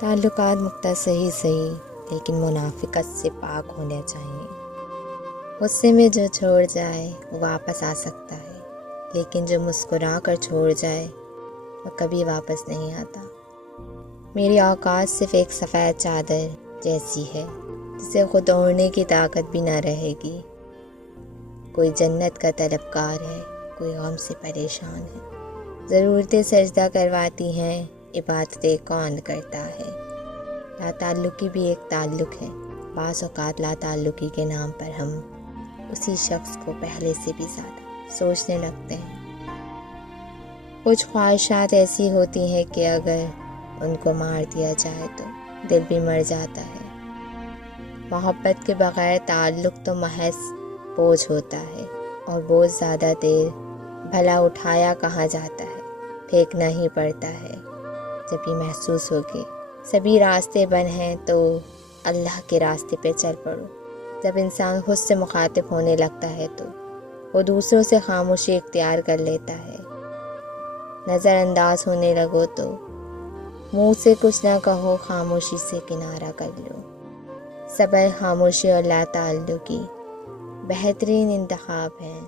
تعلقات مختصر ہی صحیح لیکن منافقت سے پاک ہونے چاہیے۔ غصے میں جو چھوڑ جائے وہ واپس آ سکتا ہے، لیکن جو مسکرا کر چھوڑ جائے وہ کبھی واپس نہیں آتا۔ میری اوقات صرف ایک سفید چادر جیسی ہے جسے خود اوڑھنے کی طاقت بھی نہ رہے گی۔ کوئی جنت کا طلبکار ہے، کوئی غم سے پریشان ہے۔ ضرورتیں سجدہ کرواتی ہیں، عبادتیں کون کرتا ہے۔ لا تعلقی بھی ایک تعلق ہے۔ بعض اوقات لا تعلقی کے نام پر ہم اسی شخص کو پہلے سے بھی زیادہ سوچنے لگتے ہیں۔ کچھ خواہشات ایسی ہوتی ہیں کہ اگر ان کو مار دیا جائے تو دل بھی مر جاتا ہے۔ محبت کے بغیر تعلق تو محض بوجھ ہوتا ہے، اور بوجھ زیادہ دیر بھلا اٹھایا کہاں جاتا ہے، پھینکنا ہی پڑتا ہے۔ جب یہ محسوس ہو کہ سبھی راستے بند ہیں تو اللہ کے راستے پہ چل پڑو۔ جب انسان خود سے مخاطب ہونے لگتا ہے تو وہ دوسروں سے خاموشی اختیار کر لیتا ہے۔ نظر انداز ہونے لگو تو منہ سے کچھ نہ کہو، خاموشی سے کنارہ کر لو۔ صبر، خاموشی اور لا تعلقی بہترین انتخاب ہیں۔